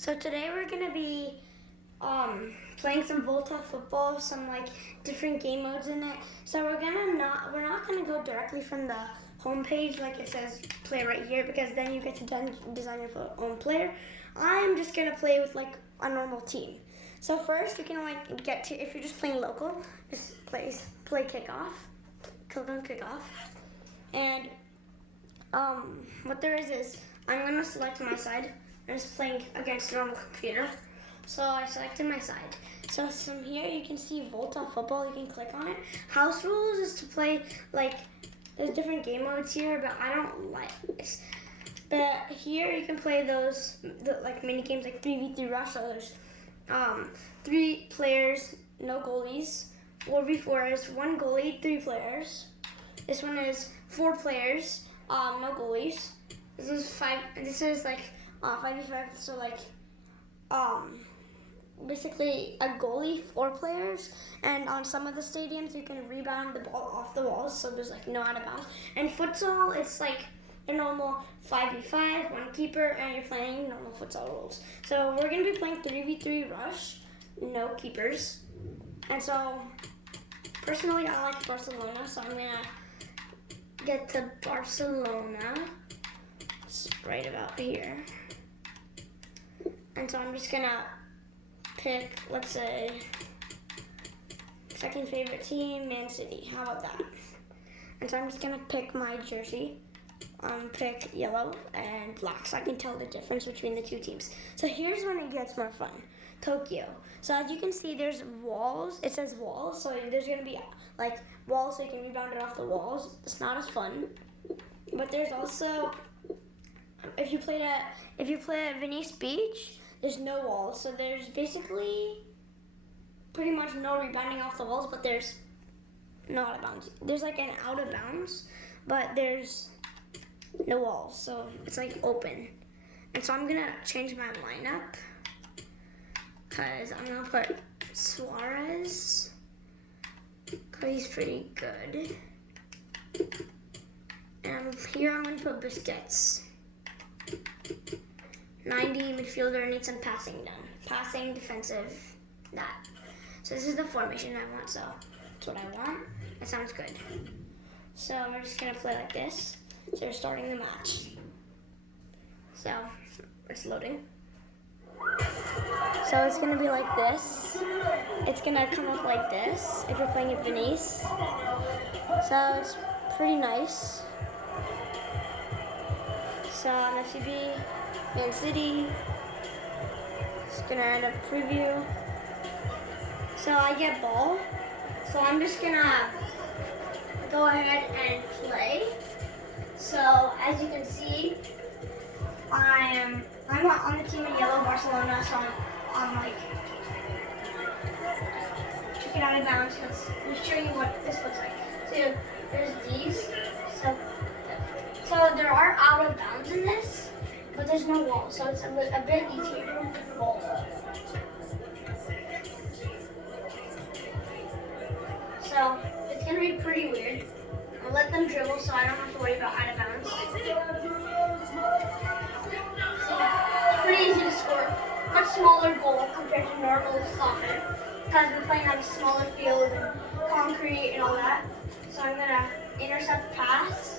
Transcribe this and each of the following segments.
So today we're gonna be playing some VOLTA football, some like different game modes in it. So we're not gonna go directly from the home page like it says play right here, because then you get to design your own player. I'm just gonna play with like a normal team. So first you can like get to, if you're just playing local, just play kickoff, click on kickoff, and what there is I'm gonna select my side. I'm just playing against a normal computer. So I selected my side. So from here you can see VOLTA Football, you can click on it. House rules is to play like, there's different game modes here, but I don't like this. But here you can play those like mini games like 3v3 rush. So there's 3 players, no goalies. 4v4 is 1 goalie, 3 players. This one is 4 players, no goalies. This is 5. This is like 5v5. So like basically a goalie, 4 players, and on some of the stadiums you can rebound the ball off the walls, so there's like no out of bounds. And futsal, it's like a normal 5v5, 1 keeper, and you're playing normal futsal rules. So we're gonna be playing 3v3 rush, no keepers. And so personally I like Barcelona, so I'm gonna get to Barcelona. It's right about here. And so I'm just gonna pick, let's say, second favorite team, Man City. How about that? And so I'm just gonna pick my jersey. Pick yellow and black, so I can tell the difference between the 2 teams. So here's when it gets more fun. Tokyo. So as you can see, there's walls. It says walls, so there's gonna be like walls, so you can rebound it off the walls. It's not as fun. But there's also, if you play at Venice Beach, there's no walls. So there's basically pretty much no rebounding off the walls, but there's no out of bounds. There's like an out of bounds, but there's no walls, so it's like open. And so I'm gonna change my lineup, because I'm gonna put Suarez, because he's pretty good. And here I'm gonna put Busquets. 90 midfielder, needs some passing done. Passing, defensive, that. So this is the formation I want, so that's what I want. That sounds good. So we're just gonna play like this. So we're starting the match. So it's loading. So it's gonna be like this. It's gonna come up like this if you're playing at Venice. So it's pretty nice. So that should be Man City. Just gonna add a preview. So I get ball. So I'm just gonna go ahead and play. So as you can see, I'm on the team in yellow, Barcelona. So I'm like, check it out of bounds. Let me show you what this looks like. So there's these. So there are out of bounds in this, but there's no wall, so it's a bit easier. So it's gonna be pretty weird. I'll let them dribble so I don't have to worry about out of bounds. So it's pretty easy to score. Much smaller goal compared to normal soccer, because we're playing on a smaller field and concrete and all that. So I'm gonna intercept pass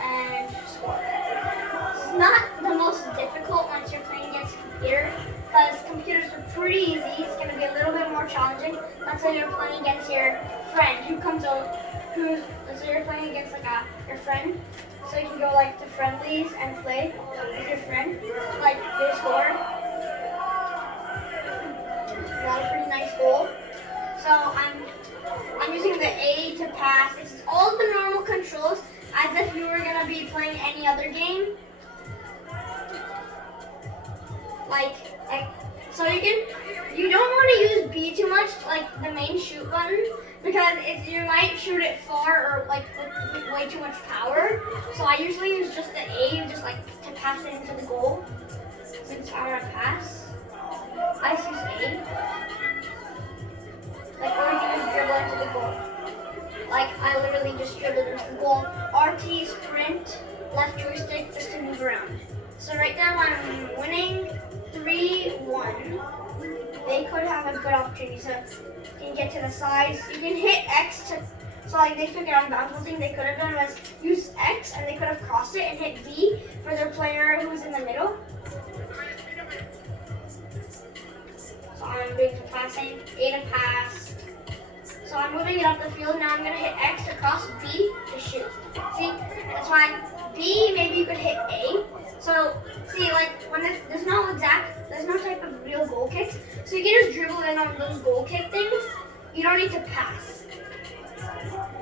and score. It's not the most difficult once you're playing against a computer, because computers are pretty easy. It's going to be a little bit more challenging. Let's say you're playing against your friend who comes over, let's say you're playing against like your friend, so you can go like to friendlies and play with your friend, like they scored. Got a pretty nice goal. So I'm using the A to pass. It's all the normal controls, as if you were gonna be playing any other game. Like so you don't want to use B too much, like the main shoot button, because you might shoot it far or like with way too much power. So I usually use just the A, just like to pass it into the goal. Since I want to pass, I just use A. Like, or you can just dribble into the goal. Like, I literally just dribbled into the goal. RT, sprint, left joystick, just to move around. So right now I'm winning could have a good opportunity. So you can get to the sides. You can hit X to, so like they figured out bounce. One thing they could have done was use X and they could have crossed it and hit B for their player who's in the middle. So I'm doing some passing, A to pass. So I'm moving it up the field. Now I'm going to hit X to cross, B to shoot. See, that's why B, maybe you could hit A. So see, like when there's no type of real goal kicks. So you can just dribble in on those goal kick things. You don't need to pass.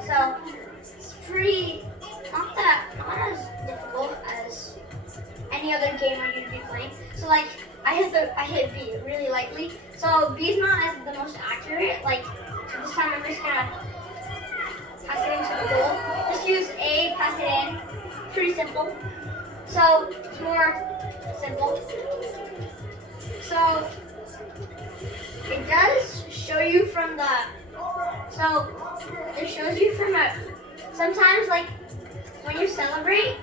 So it's pretty, not as difficult as any other game I usually be playing. So like I hit B really lightly. So B is not as the most accurate. Like this time I'm just gonna pass it into the goal. Just use A, pass it in. Pretty simple. So it's more simple. So it does show you from the, so it shows you from a, sometimes like when you celebrate,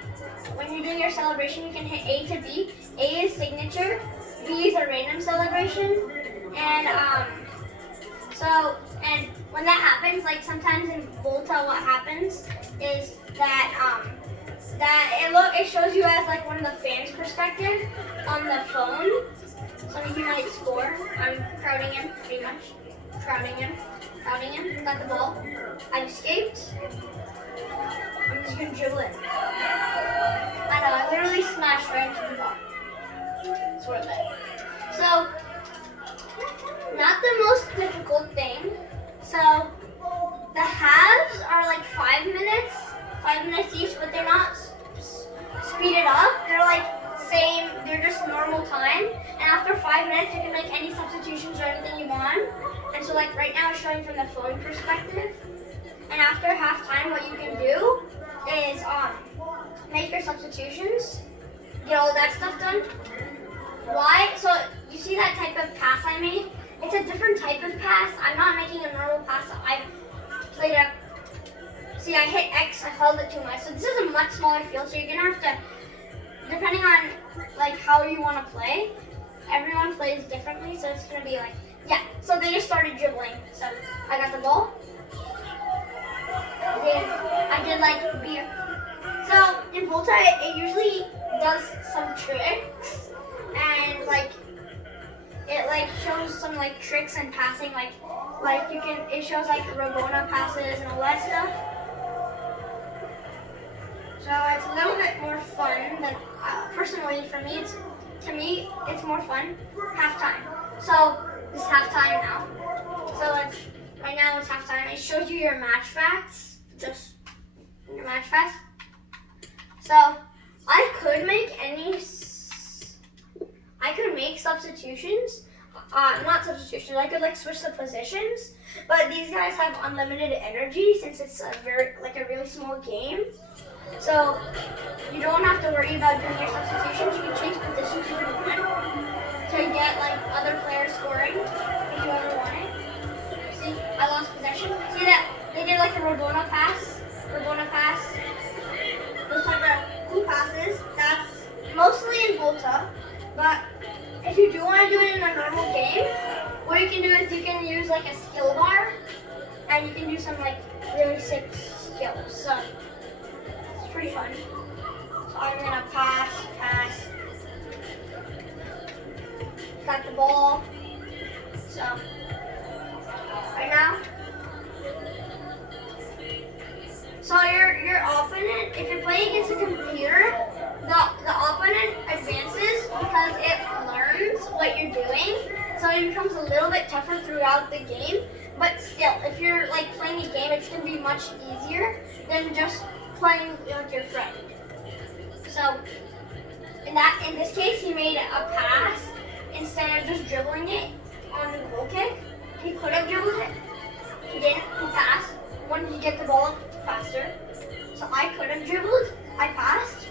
when you're doing your celebration, you can hit A to B. A is signature, B is a random celebration, and and when that happens, like sometimes in VOLTA, what happens is that it shows you as like one of the fans' perspective on the phone. So you can like score. I'm crowding him pretty much. Crowding him. Got the ball. I've escaped. I'm just gonna dribble it. I know, I literally smashed right into the bar. It's worth it. So, not the most difficult thing. So, the halves are like 5 minutes. 5 minutes each, but they're not speeded up. They're like same, they're just normal time. And after 5 minutes, you can make any substitutions or anything you want. And so like right now, it's showing from the phone perspective. And after halftime, what you can do is make your substitutions, get all that stuff done. Why? So you see that type of pass I made? It's a different type of pass. I'm not making a normal pass. I played a, see I hit X, I held it too much. So this is a much smaller field, so you're gonna have to, depending on like how you want to play, everyone plays differently, so it's gonna be like, yeah. So they just started dribbling. So I got the ball. I did like B. So in VOLTA, it usually does some tricks, and like it like shows some like tricks and passing, like you can, it shows like Rabona passes and all that stuff. So it's a little bit more fun than, personally for me, it's more fun. Halftime. So it's halftime now. So right now it's halftime. It shows you your match facts. Just your match facts. So I could make substitutions. Not substitutions. I could like switch the positions. But these guys have unlimited energy since it's a really small game. So you don't have to worry about doing your substitutions. You can change positions if you want to get like other players scoring if you ever want it. See, I lost possession. See that they did like a Rabona pass, those type of cool passes. That's mostly in VOLTA, but if you do want to do it in a normal game, what you can do is you can use like a skill bar, and you can do some like really sick skills. So it's pretty fun. So I'm gonna pass. Got the ball. So right now. So your opponent, if you're playing against a computer, the opponent advances because it learns what you're doing. So it becomes a little bit tougher throughout the game. But still, if you're like playing a game, it's gonna be much easier than just playing with your friend. So in this case, he made a pass instead of just dribbling it on the goal kick. He could have dribbled it. He didn't. He passed. Wanted to get the ball up faster. So I could have dribbled. I passed.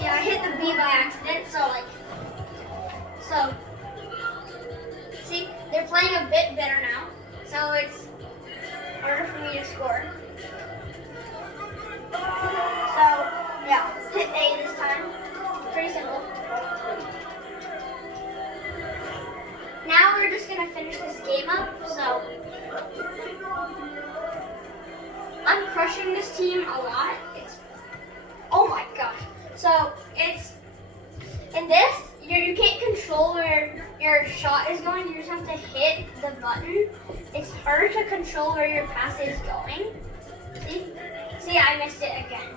Yeah, I hit the B by accident. So see, they're playing a bit better now. So it's harder for me to score. So yeah, hit A this time. Pretty simple. gonna finish this game up. So I'm crushing this team a lot. Oh my gosh. So it's in this, you can't control where your shot is going. You just have to hit the button. It's harder to control where your pass is going. See, I missed it again.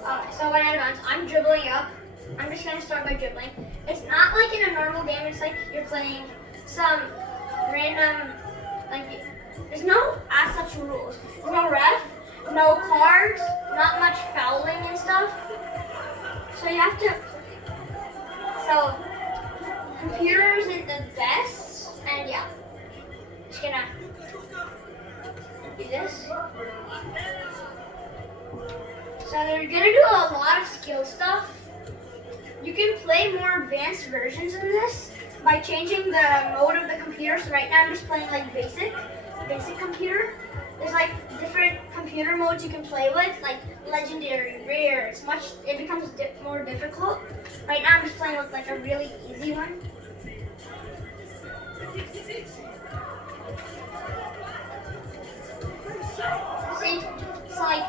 Okay, so when I advance, I'm dribbling up. I'm just gonna start by dribbling. It's not like in a normal game. It's like you're playing some random, like, there's no as such rules. There's no ref, no cards, not much fouling and stuff. So you have to, so computer isn't the best, and yeah, just gonna do this. So they're gonna do a lot of skill stuff. You can play more advanced versions in this by changing the mode of the computer. So right now I'm just playing like basic computer. There's like different computer modes you can play with, like legendary, rare. It becomes more difficult. Right now I'm just playing with like a really easy one. See, it's like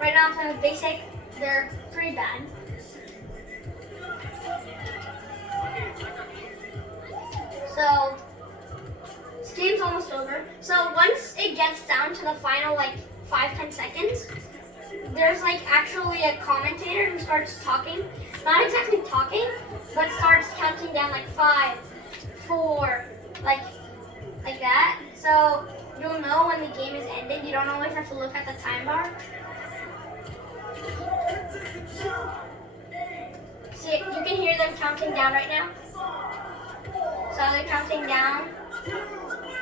right now I'm playing with basic. They're pretty bad. So this game's almost over. So once it gets down to the final like 5-10 seconds, there's like actually a commentator who starts talking. Not exactly talking, but starts counting down like 5, 4, like that. So you'll know when the game is ended. You don't always have to look at the time bar. See, you can hear them counting down right now. So they're counting down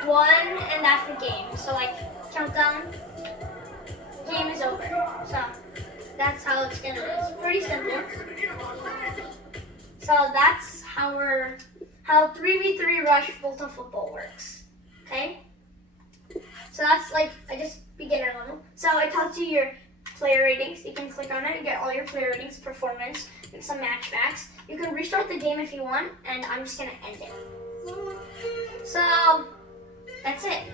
1, and that's the game. So like countdown, game is over. So that's how it's gonna be. It's pretty simple. So that's how 3v3 Rush VOLTA Football works. Okay? So that's like just beginner level. So I taught you your player ratings. You can click on it and get all your player ratings, performance, and some match facts. You can restart the game if you want, and I'm just gonna end it. So that's it.